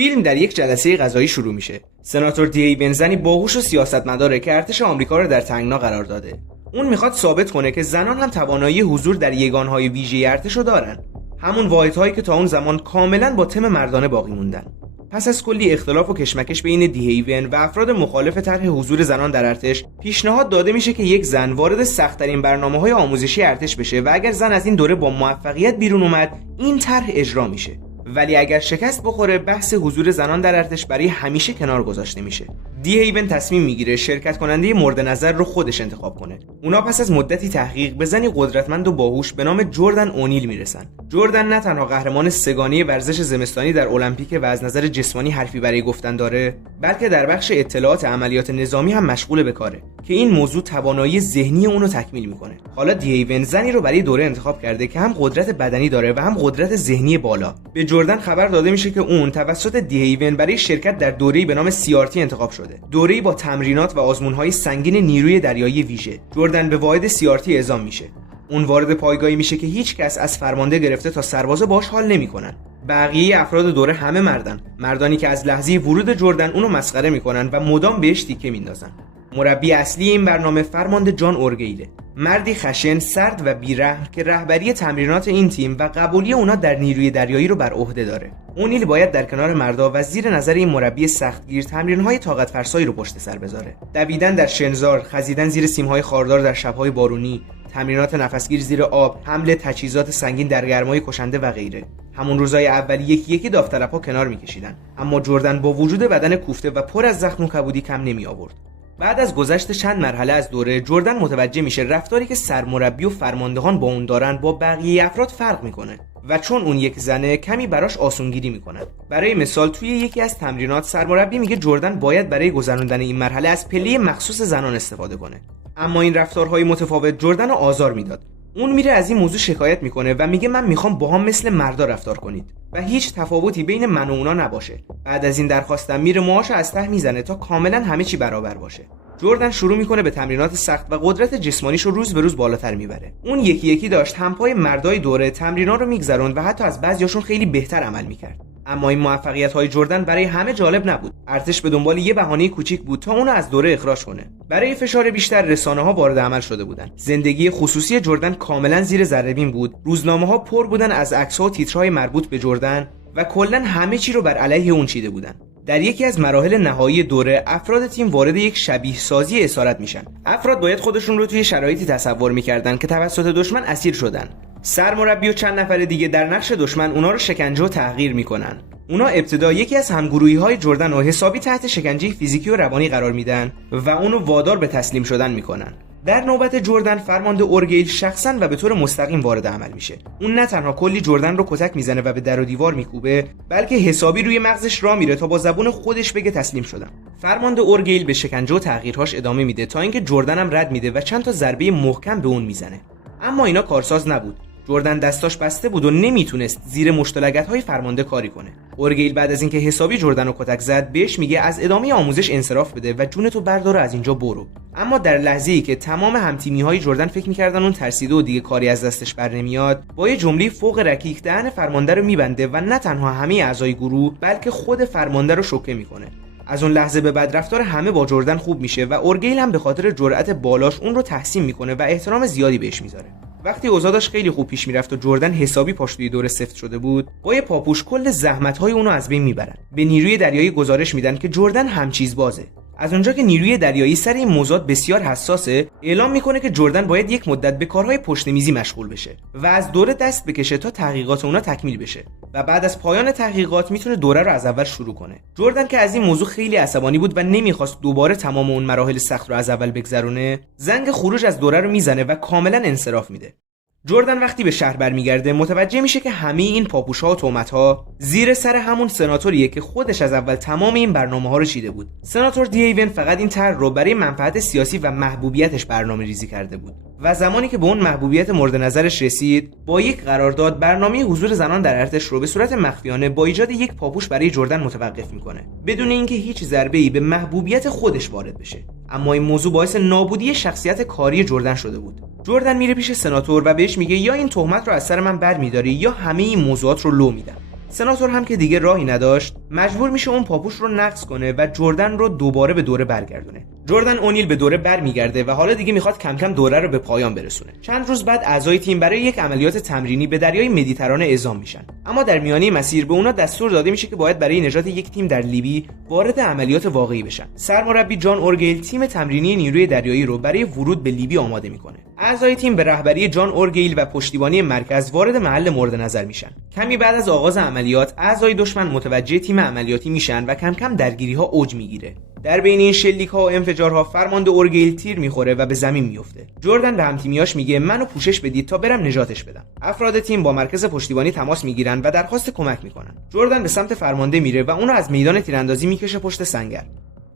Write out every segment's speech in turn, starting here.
فیلم در یک جلسه قضایی شروع میشه. سناتور دی هیون زنی باهوش و سیاستمداره که ارتش آمریکا رو در تنگنا قرار داده. اون میخواد ثابت کنه که زنان هم توانایی حضور در یگانهای ویژه ارتش رو دارن، همون واحدهایی که تا اون زمان کاملا با تم مردانه باقی موندن. پس از کلی اختلاف و کشمکش بین دی هیون و افراد مخالف طرح حضور زنان در ارتش، پیشنهاد داده میشه که یک زن وارد سخت‌ترین برنامه‌های آموزشی ارتش بشه و اگر زن از این دوره با موفقیت بیرون اومد، این طرح اجرا میشه. ولی اگر شکست بخوره، بحث حضور زنان در ارتش برای همیشه کنار گذاشته میشه. دی هیون تصمیم میگیره شرکت کننده مورد نظر رو خودش انتخاب کنه. اونا پس از مدتی تحقیق به زنی قدرتمند و باهوش به نام جردن اونیل میرسن. جردن نه تنها قهرمان سه‌گانه ورزش زمستانی در المپیک و از نظر جسمانی حرفی برای گفتن داره، بلکه در بخش اطلاعات عملیات نظامی هم مشغول به کاره که این موضوع توانایی ذهنی اون رو تکمیل میکنه. حالا دی هیون زنی رو برای دوره انتخاب کرده که هم قدرت بدنی داره و هم قدرت ذهنی بالا. به جردن خبر داده میشه که اون توسط دی هیون برای شرکت در دوره‌ای به نام CRT انتخاب شده. دوره‌ای با تمرینات و آزمون‌های سنگین نیروی دریایی ویژه. جردن به واحد CRT اعزام میشه. اون وارد پایگاهی میشه که هیچ کس از فرمانده گرفته تا سربازا باش حال نمیکنن. بقیه افراد دوره همه مردانی که از لحظه ورود جردن اونو مسخره میکنن و مدام بهش تیکه میندازن. مربی اصلی این برنامه فرمانده جان اورگیله، مردی خشن، سرد و بی‌رحم که رهبری تمرینات این تیم و قبولی اونا در نیروی دریایی رو بر عهده داره. اونیل باید در کنار مردا و زیر نظر این مربی سختگیر تمرین‌های طاقت فرسایی رو پشت سر بذاره. دویدن در شنزار، خزیدن زیر سیم‌های خاردار در شب‌های بارونی، تمرینات نفسگیر زیر آب، حمل تجهیزات سنگین در گرمای کشنده و غیره. همون روزای اولی یکی داوطلب‌ها کنار می‌کشیدن، اما جردن با وجود بدن کوفته و پر از زخم و کبودی کم نمی‌آورد. بعد از گذشت چند مرحله از دوره، جردن متوجه میشه رفتاری که سرمربی و فرماندهان با اون دارن با بقیه افراد فرق میکنه و چون اون یک زنه کمی براش آسونگیری میکنن. برای مثال توی یکی از تمرینات سرمربی میگه جردن باید برای گذراندن این مرحله از پله مخصوص زنان استفاده کنه، اما این رفتارهای متفاوت جردن رو آزار میداد. اون میره از این موضوع شکایت میکنه و میگه من میخوام باهام مثل مردا رفتار کنید و هیچ تفاوتی بین من و اونا نباشه. بعد از این درخواستم میره موهاشو از ته میزنه تا کاملا همه چی برابر باشه. جردن شروع میکنه به تمرینات سخت و قدرت جسمانیش رو روز به روز بالاتر میبره. اون یکی داشت همپای مردای دوره تمرینا رو میگذروند و حتی از بعضیاشون خیلی بهتر عمل میکرد. اما این موفقیت‌های جردن برای همه جالب نبود. ارتش به دنبال یه بهانه کوچیک بود تا اونو از دوره اخراج کنه. برای فشار بیشتر رسانه‌ها وارد عمل شده بودن. زندگی خصوصی جردن کاملا زیر ذره‌بین بود. روزنامه‌ها پر بودن از عکس‌ها و تیترهای مربوط به جردن و کلاً همه چی رو بر علیه اون چیده بودن. در یکی از مراحل نهایی دوره، افراد تیم وارد یک شبیه سازی اسارت میشن. افراد باید خودشون رو توی شرایطی تصور می‌کردن که توسط دشمن اسیر شدن. سرمربی و چند نفر دیگه در نقش دشمن اونا رو شکنجه و تحقیر میکنن. اونا ابتدا یکی از همگروهی‌های جردن رو حسابی تحت شکنجه فیزیکی و روانی قرار میدن و اونو وادار به تسلیم شدن میکنن. در نوبت جردن فرمانده اورگیل شخصا و به طور مستقیم وارد عمل میشه. اون نه تنها کلی جردن رو کتک میزنه و به در و دیوار میکوبه، بلکه حسابی روی مغزش راه میره تا با زبون خودش بگه تسلیم شدم. فرمانده اورگیل به شکنجه و تحقیرهاش ادامه میده تا اینکه جردن هم رد میده و چند تا ضربه محکم به اون میزنه. اما اینا کارساز نبود. جردن دستاش بسته بود و نمیتونست زیر مشتلگت‌های فرمانده کاری کنه. اورگیل بعد از اینکه حسابی جردن رو کتک زد، بهش میگه از ادامه آموزش انصراف بده و جونتو بردار از اینجا برو. اما در لحظه‌ای که تمام همتیمی‌های جردن فکر می‌کردن اون ترسیده و دیگه کاری از دستش بر نمیاد، با یه جمله فوق رکیک دهن فرمانده رو میبنده و نه تنها همه اعضای گروه بلکه خود فرمانده رو شوکه میکنه. از اون لحظه به بعد رفتار همه با جردن خوب میشه و اورگیل هم به خاطر جرأت بالاش اون رو تحسین میکنه و احترام زیادی بهش میذاره. وقتی اوضاعش خیلی خوب پیش میرفت و جردن حسابی پاش توی دوره سفت شده بود، با یه پاپوش کل زحمت‌های اونو از بین میبرن. به نیروی دریایی گزارش میدن که جردن همچیز بازه. از اونجا که نیروی دریایی سر این موضوعات بسیار حساسه، اعلام میکنه که جردن باید یک مدت به کارهای پشت میزی مشغول بشه و از دوره دست بکشه تا تحقیقات اونا تکمیل بشه و بعد از پایان تحقیقات میتونه دوره رو از اول شروع کنه. جردن که از این موضوع خیلی عصبانی بود و نمیخواست دوباره تمام اون مراحل سخت رو از اول بگذرونه، زنگ خروج از دوره رو میزنه و کاملا انصراف میده. جردن وقتی به شهر برمیگرده متوجه میشه که همه این پاپوش‌ها و تهمت‌ها زیر سر همون سناتوریه که خودش از اول تمام این برنامه‌ها رو چیده بود. سناتور دی هیون فقط این طرح رو برای منفعت سیاسی و محبوبیتش برنامه‌ریزی کرده بود و زمانی که به اون محبوبیت مورد نظرش رسید، با یک قرارداد برنامه حضور زنان در ارتش رو به صورت مخفیانه با ایجاد یک پاپوش برای جردن متوقف میکنه، بدون اینکه هیچ ضربه‌ای به محبوبیت خودش وارد بشه. اما این موضوع باعث نابودی شخصیت کاری جردن شده بود. جردن میره پیش سناتور و بهش میگه یا این تهمت رو از سر من برمی‌داری یا همه این موضوعات رو لو میدم. سناتور هم که دیگه راهی نداشت مجبور میشه اون پاپوش رو نقض کنه و جردن رو دوباره به دوره برگردونه. جردن اونیل به دوره برمیگرده و حالا دیگه میخواد کم کم دوره رو به پایان برسونه. چند روز بعد اعضای تیم برای یک عملیات تمرینی به دریای مدیترانه اعزام میشن، اما در میانه مسیر به اونا دستور داده میشه که باید برای نجات یک تیم در لیبی وارد عملیات واقعی بشن. سرمربی جان اورگیل تیم تمرینی نیروی دریایی رو برای ورود به لیبی آماده میکنه. اعضای تیم به رهبری جان اورگیل و پشتیبانی مرکز وارد محل مورد نظر میشن. کمی بعد از آغاز عملیات اعضای دشمن متوجه تیم عملیاتی میشن و کم کم درگیری‌ها اوج میگیره. در بین این شلیک‌ها و انفجارها فرمانده اورگیل تیر میخوره و به زمین میفته. جردن به همتیمیاش میگه منو پوشش بدید تا برم نجاتش بدم. افراد تیم با مرکز پشتیبانی تماس میگیرن و درخواست کمک میکنن. جردن به سمت فرمانده میره و اونو از میدان تیراندازی میکشه پشت سنگر.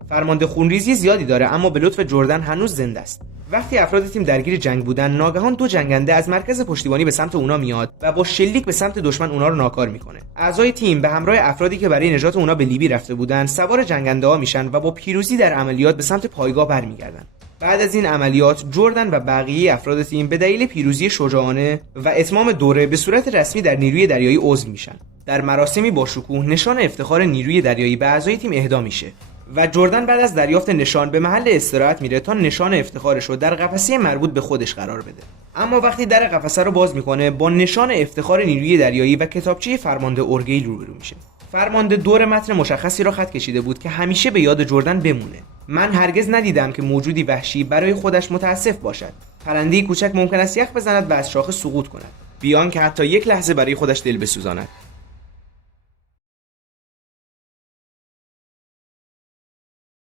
فرمانده خونریزی زیادی داره اما به لطف جردن هنوز زنده است. وقتی افراد تیم درگیر جنگ بودن ناگهان دو جنگنده از مرکز پشتیبانی به سمت اونا میاد و با شلیک به سمت دشمن اونا رو ناکار میکنه. اعضای تیم به همراه افرادی که برای نجات اونا به لیبی رفته بودن سوار جنگنده ها میشن و با پیروزی در عملیات به سمت پایگاه برمیگردن. بعد از این عملیات جردن و بقیه افراد تیم به دلیل پیروزی شجاعانه و اتمام دوره به صورت رسمی در نیروی دریایی عضو میشن. در مراسمی با شکوه نشان افتخار نیروی دریایی به اعضای تیم اهدا میشه و جردن بعد از دریافت نشان به محل استراحت میره تا نشان افتخارش رو در قفسه مربوط به خودش قرار بده. اما وقتی در قفسه رو باز میکنه با نشان افتخار نیروی دریایی و کتابچه فرمانده اورگیل روبرو میشه. فرمانده دور متن مشخصی را خط کشیده بود که همیشه به یاد جردن بمونه. من هرگز ندیدم که موجودی وحشی برای خودش متاسف باشد. پرنده‌ای کوچک ممکن است یخ بزند و از شاخه سقوط کند، بیان که حتی یک لحظه برای خودش دل بسوزاند.